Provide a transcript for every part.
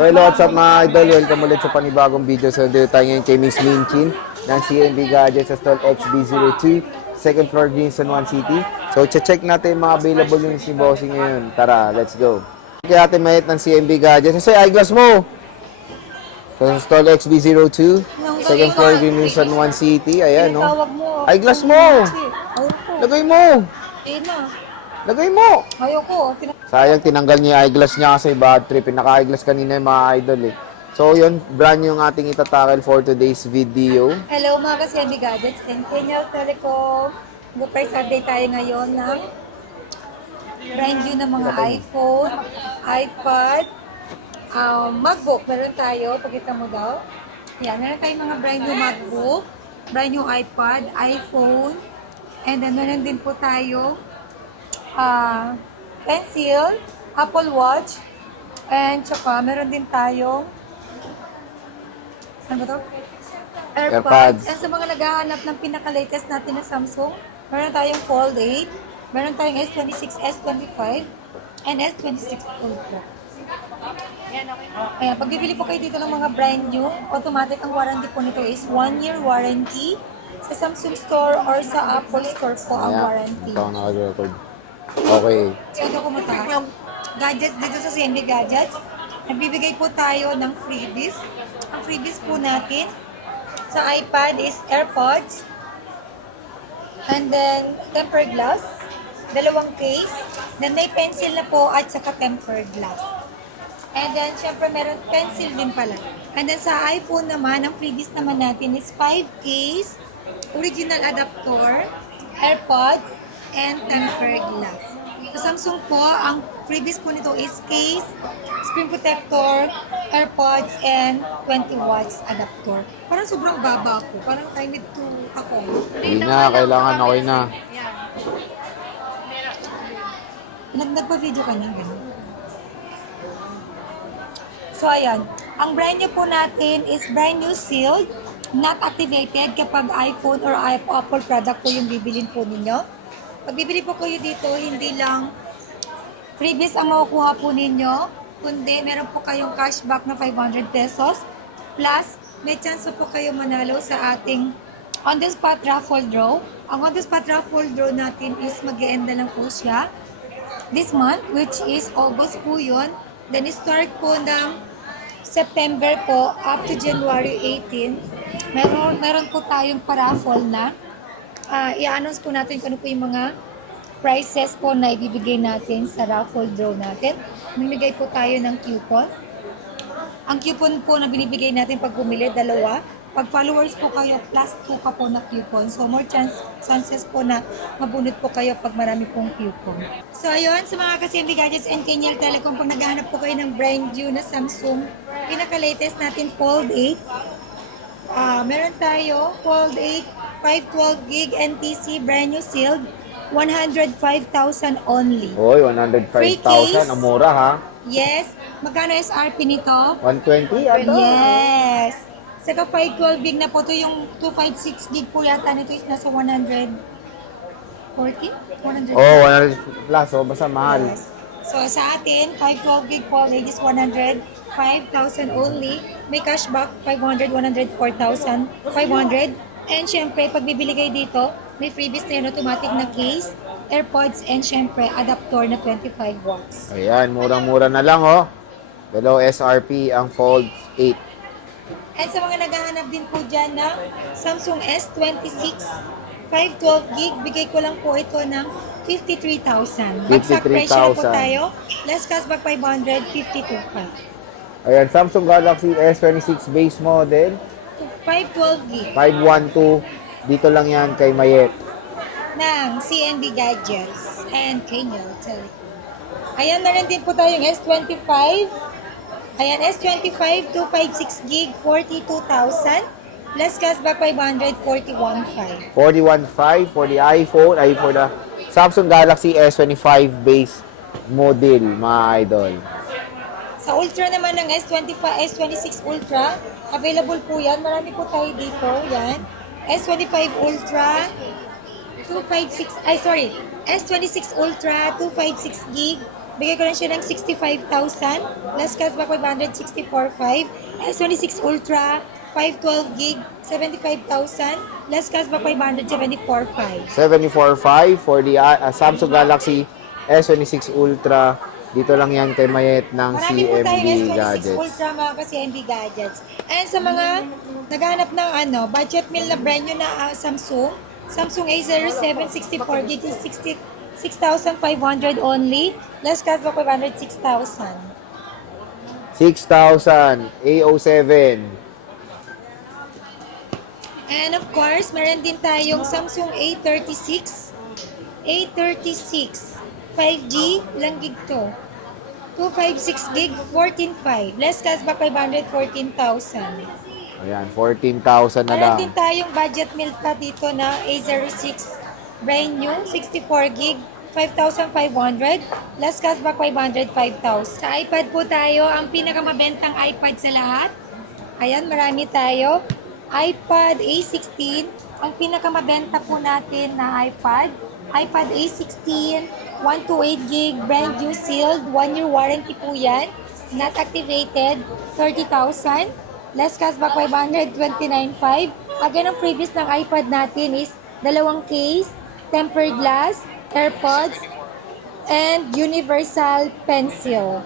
So hello, what's up mga idol? Welcome ulit sa panibagong video. So dito tayo ngayon kay Miss Minchin ng CMB Gadgets sa stall XB02, second floor, Greenson 1 City. So check natin yung mga available yung si Bossing ngayon. Tara, let's go. Kaya ate Mayet ng CMB Gadgets. Kasi eyeglass mo! So sa stall XB02, second floor, Greenson 1 City. Ayan, no? Eyeglass mo! Lagay mo! Lagay mo! Ayoko. Sayang, tinanggal niya yung eyeglass niya kasi bad trip. Pinaka-eyeglass kanina yung mga idol eh. So, yun, brand yung ating itatackle for today's video. Hello mga ka-CMB Gadgets and Kenyal Telecom. Good price update tayo ngayon ng brand new na mga iPhone, iPad, MacBook. Meron tayo, pakita mo daw. Yan, meron tayong mga brand new MacBook, brand new iPad, iPhone, and then meron din po tayo pencil, Apple Watch, and tsaka meron din tayong ano ba to? AirPods. And sa mga naghahanap ng pinaka-latest natin na Samsung, meron tayong Fold 8, meron tayong S26, S25, and S26 Ultra. Ayan, pag bibili po kayo dito ng mga brand new, automatic ang warranty po nito is 1-year warranty sa Samsung Store or sa Apple Store po ang warranty. Ito ang naka-record. Okay. So ito kumata. Gadgets dito sa CMB Gadgets. Nagbibigay po tayo ng freebies. Ang freebies po natin sa iPad is AirPods. And then tempered glass. 2 case. Then may pencil na po at saka tempered glass. And then syempre meron pencil din pala. And then sa iPhone naman, ang freebies naman natin is 5 case, original adapter, AirPods, and tempered glass. Sa Samsung po, ang freebies po nito is case, screen protector, AirPods, and 20 watts adapter. Parang sobrang baba ko. Parang I need to ako. Hindi na, kailangan okay na. Nagpa-video ka niya, gano'n. So, ayan. Ang brand new po natin is brand new sealed, not activated kapag iPhone or Apple product po yung bibilin po ninyo. Pag bibili po kayo dito, hindi lang freebies ang makukuha po ninyo, kundi meron po kayong cashback na 500 pesos. Plus, may chance po kayo manalo sa ating on-the-spot raffle draw. Ang on-the-spot raffle draw natin is mag-e-enda lang po siya this month, which is August po yun. Then, start po ng September po up to January 18. Meron po tayong paraffle na. I-announce po natin kung ano po yung mga prizes po na ibibigay natin sa raffle draw natin. Mamigay po tayo ng coupon. Ang coupon po na binibigay natin pag bumili, 2. Pag followers po kayo, plus 2 ka po na coupon. So, more chances po na mabunot po kayo pag marami pong coupon. So, ayun, sa mga ka-CMB Gadgets and Kenyal Telecom, pag naghahanap po kayo ng brand new na Samsung, pinaka-latest natin, Fold 8. Meron tayo, Fold 8, 512 gig NTC, brand new sealed, 105,000 only. Hoy, 105,000. Ang mura ha. Yes. Magkano SRP nito? 120 ato. Yes. Saka 512 gig na po. Ito yung 256 gig po yata nito is nasa 140? 100? Oh, 100 plus. Oh, basta mahal. Yes. So sa atin, 512 gig po, is 105,000 only. May cashback, 500, 104,500. And syempre, pag bibili kayo dito, may freebies na yun, automatic na case, AirPods, and syempre, adapter na 25 watts. Ayan, murang-mura na lang oh. Below SRP ang Fold 8. And sa mga naghahanap din po dyan ng Samsung S26, 512 gig, bigay ko lang po ito ng 53,000. Bagsak presyo na po tayo. Less cashback 500, 52,500. Ayan, Samsung Galaxy S26 base model. 512 gig 512. Dito lang yan kay Mayet. ng CMB Gadgets and Kenyal Telecom. Ayan, meron din po tayong S25. Ayan, S25, 256 gig, 42,000. Less cashback 500, 41,500. 41.5 for the iPhone. Ay, for the Samsung Galaxy S25 base model, mga idol. Sa Ultra naman ng S25, S26 Ultra, available po yan. Marami po tayo dito. Yan. S25 Ultra, 256, S26 Ultra, 256 gig, Bigay ko lang siya ng 65,000. Less cashback 564,500. S26 Ultra, 512 gig, 75,000. Less cashback 574,500. 74.5 for the Samsung Galaxy S26 Ultra. Dito lang yan kay Mayet ng Marami po tayong CMB S26 Gadgets. Ultra mga ka-CMB Gadgets. And sa mga naghanap ng budget meal na brand new na Samsung A07 64 gig is 6,500 only. Less cashback 506,000. 6,000 A07. And of course, meron din tayong Samsung A36. A36. 5G, ilang gig to? 256 gig, 14.5. Less cashback 514,000. Ayan, 14,000 na Meron lang. din tayong budget meal pa dito na A06 brand new, 64 gig, 5,500. Less cashback 505,000. Sa iPad po tayo, ang pinakamabentang iPad sa lahat. Ayan, marami tayo. iPad A16, ang pinakamabenta po natin na iPad. iPad A16, 128 gig, brand new sealed, 1-year warranty po yan. Not activated, 30,000. Less cashback 529,500. Again, ang previous ng iPad natin is dalawang case, tempered glass, AirPods, and universal pencil.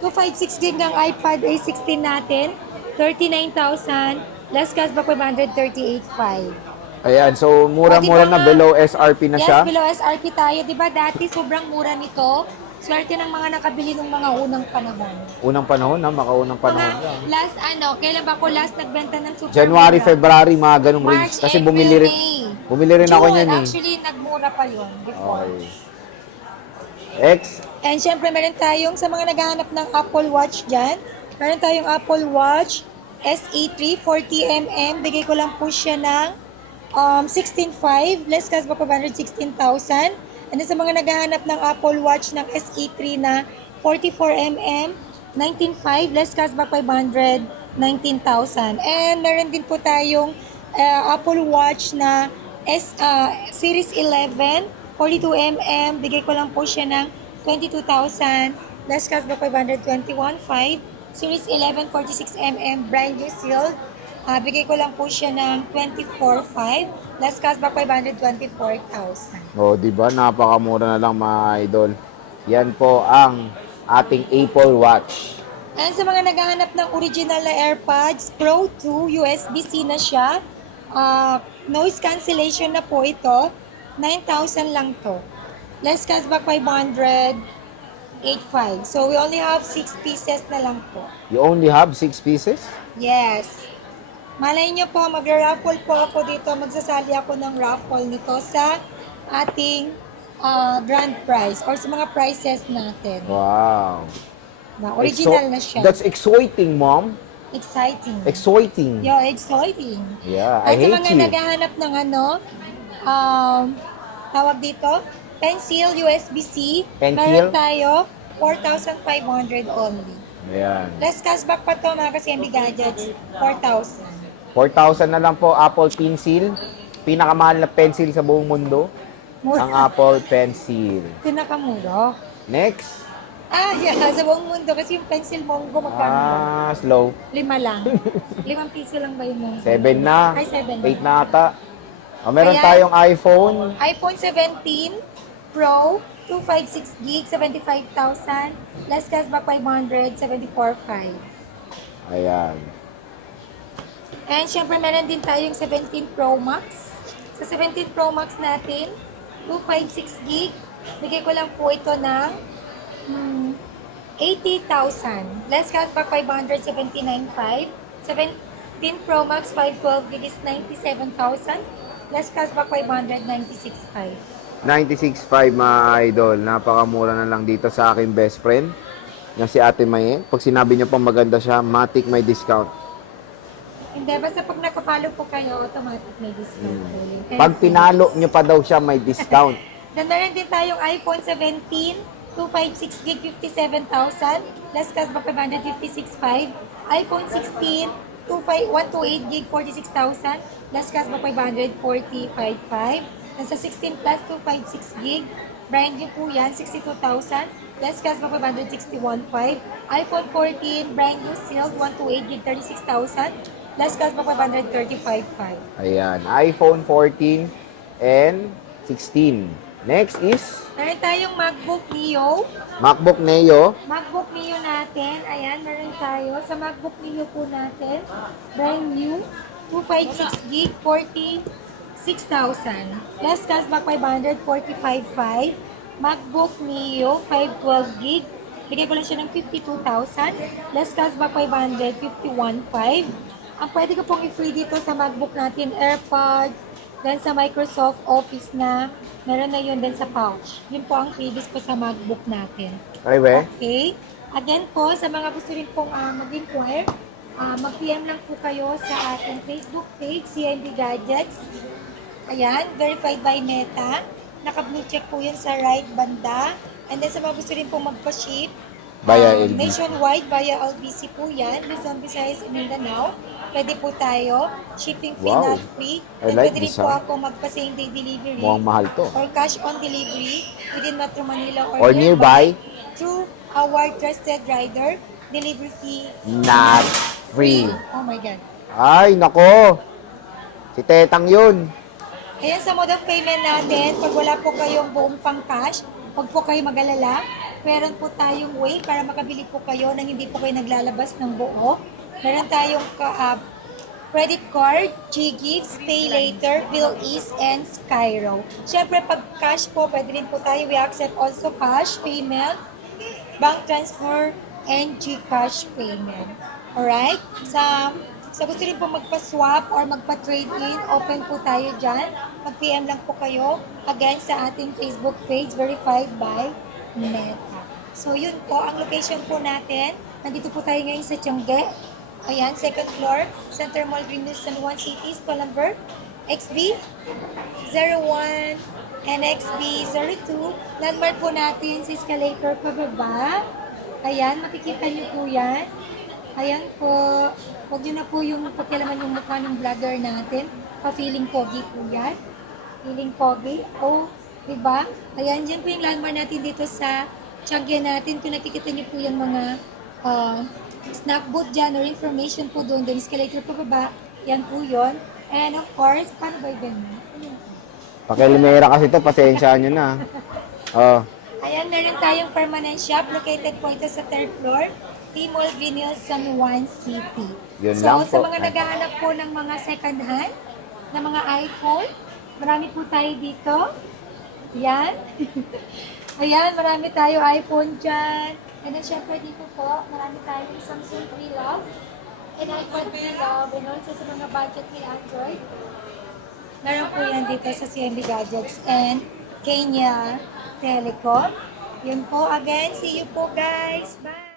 256 gig ng iPad A16 natin, 39,000. Less cashback 538,500. Ayan, so mura-mura na, below SRP na siya. Yes, below SRP tayo. Diba dati sobrang mura nito? Swerte ng mga nakabili ng mga unang panahon. Unang panahon na, makaunang panahon. Mga last kailan ba ako last nagbenta ng super January, mura? February, mga ganong range. March, Kasi April, May. bumili rin ako June, niyan eh. actually, nagmura pa yun before. Okay. X, And syempre, meron tayong sa mga naghahanap ng Apple Watch dyan. Meron tayong Apple Watch SE3 40mm. Bigay ko lang po siya ng 16.5. Less cashback 516,000. And then sa mga naghahanap ng Apple Watch ng SE3 na 44mm, 19.5. Less cashback 519,000. And meron din po tayong Apple Watch na Series 11, 42mm. Bigay ko lang po siya ng 22,000. Less cashback 521,500. Series 11, 46mm, brand new sealed. Bigay ko lang po siya ng 24,500. Less cashback 524,000. o diba, napakamura na lang mga idol. Yan po ang ating Apple Watch. And sa mga naghahanap ng original na AirPods Pro 2, USB-C na siya. Noise cancellation na po ito. 9,000 lang to. Less cashback 508,500. So we only have 6 pieces na lang po. You only have 6 pieces? Yes. Malay nyo po, magra-raffle po ako dito. Magsasali ako ng raffle nito sa ating grand prize or sa mga prizes natin. Wow. Na original na siya. That's exciting, Mom. Exciting. Exciting. Yo, exciting. Yeah, I At sa hate mga you. naghahanap ng tawag dito, pencil, USB-C, Pencil? meron tayo 4,500 only. Ayan. Less cashback pa to mga ka-CMB Gadgets, 4,000. 4,000 na lang po Apple Pencil. Pinakamahal na pencil sa buong mundo. Ang Mura. Apple Pencil. Pinakamura. Next. Yeah, sa buong mundo. Kasi yung pencil Mongo, magkano ba? Slow. 5 lang. 5 piso lang ba yung Mongo? 7 na. Ay, 7 8 na. na ata. Meron Ayan. tayong iPhone. iPhone 17 Pro, 256 gig, 75,000. Less cashback 500, 74,500. Ayan. And syempre, meron din tayong 17 Pro Max. Sa 17 Pro Max natin, 256 gig. Bigay ko lang po ito ng 80,000. Less cashback 579,500. 17 Pro Max 512 gig is 97,000. Less cashback 596,500. 96.5 mga idol. Napakamura na lang dito sa aking best friend na si Ate Mayen. Pag sinabi niyo pang maganda siya, matik may discount. Hindi, basta pag nakafollow po kayo, automatic may discount. Pag pinalo niyo pa daw siya, may discount. Then meron din tayong iPhone 17, 256 gig, 57,000. Less cashback 556,500. iPhone 16, 128 gig, 46,000. Less cashback 545,500. And sa 16 plus, 256 gig, Brand new po yan, 62,000. Less cash pa 561.5. iPhone 14, brand new sealed, 128 gig, 36,000. Less cash pa 535.5. Ayan, iPhone 14 and 16. Next is Meron tayong MacBook Neo. MacBook Neo. MacBook Neo natin, ayan, meron tayo. Sa MacBook Neo po natin, brand new, 256 gig, 46,000. Less cashback 545.5. MacBook Neo, 512 gig. Bigay ko lang siya ng 52,000. Less cashback 551.5. Ang pwede ko pong i-free dito sa MacBook natin, AirPods, then sa Microsoft Office na, meron na yun din sa pouch. Yun po ang freebies ko sa MacBook natin. Ay, we. Okay. Again po, sa mga gusto rin pong mag-inquire, mag-PM lang po kayo sa ating Facebook page, CMB Gadgets. Ayan, verified by Meta. Naka-blue check po yun sa right banda. And then sa mga gusto rin pong magpa-ship, Via LBC. nationwide, via LBC po yan. Luzon, Visayas, and Mindanao. Pwede po tayo. Shipping fee, Wow. not free. I And like pwede rin this, po ah. ako magpa-same day delivery. Mukhang mahal to. Or cash on delivery within Metro Manila Or nearby. through our trusted rider. Delivery fee Not free. Oh my God. Ay, nako. Si Tetang yun. Ayan, sa mode of payment natin, pag wala po kayong buong pang cash, huwag po kayo mag-alala. Meron po tayong way para makabili po kayo nang hindi po kayo naglalabas ng buo. Meron tayong credit card, G-Gives, Pay Later, Bill Ease, and Skyro. Siyempre, pag cash po, pwede rin po tayo. We accept also cash payment, bank transfer, and GCash payment. Alright? Sa gusto rin po magpa-swap or magpa-trade-in, open po tayo dyan. Mag-PM lang po kayo. Again, sa ating Facebook page, verified by Meta. So, yun po, ang location po natin. Nandito po tayo ngayon sa Tiangge. Ayan, second floor, Center Mall, Green Hills, San Juan City, stall number XB01 and XB02. Landmark po natin sa escalator pababa. Ayan, makikita niyo po yan. Ayan po. Huwag niyo na po yung pakialaman yung mukha ng vlogger natin. Pa-feeling pogi po yan. Feeling pogi. Oh, diba? Ayan, dyan po yung landmark natin dito sa Tiangge natin. Kung nakikita niyo po yung mga snack booth dyan or information po doon. Then escalator pa baba. Yan po yun. And of course, paano ba yun? Pakilimera kasi to, pasensyaan nyo na. Oh. Ayan, meron tayong permanent shop. Located po ito sa third floor. T-Mall Green Hills, San Juan City. Yun So, lang sa po. mga naghahanap po ng mga second hand, na mga iPhone, marami po tayo dito. Yan. Ayan, marami tayo iPhone dyan. And then, syempre dito po, marami tayong Samsung Pre-Love and iPad Pre-Love and also sa mga budget ni Android. Meron po yan dito sa CMB Gadgets and Kenya Telecom. Yun po, again, see you po guys. Bye!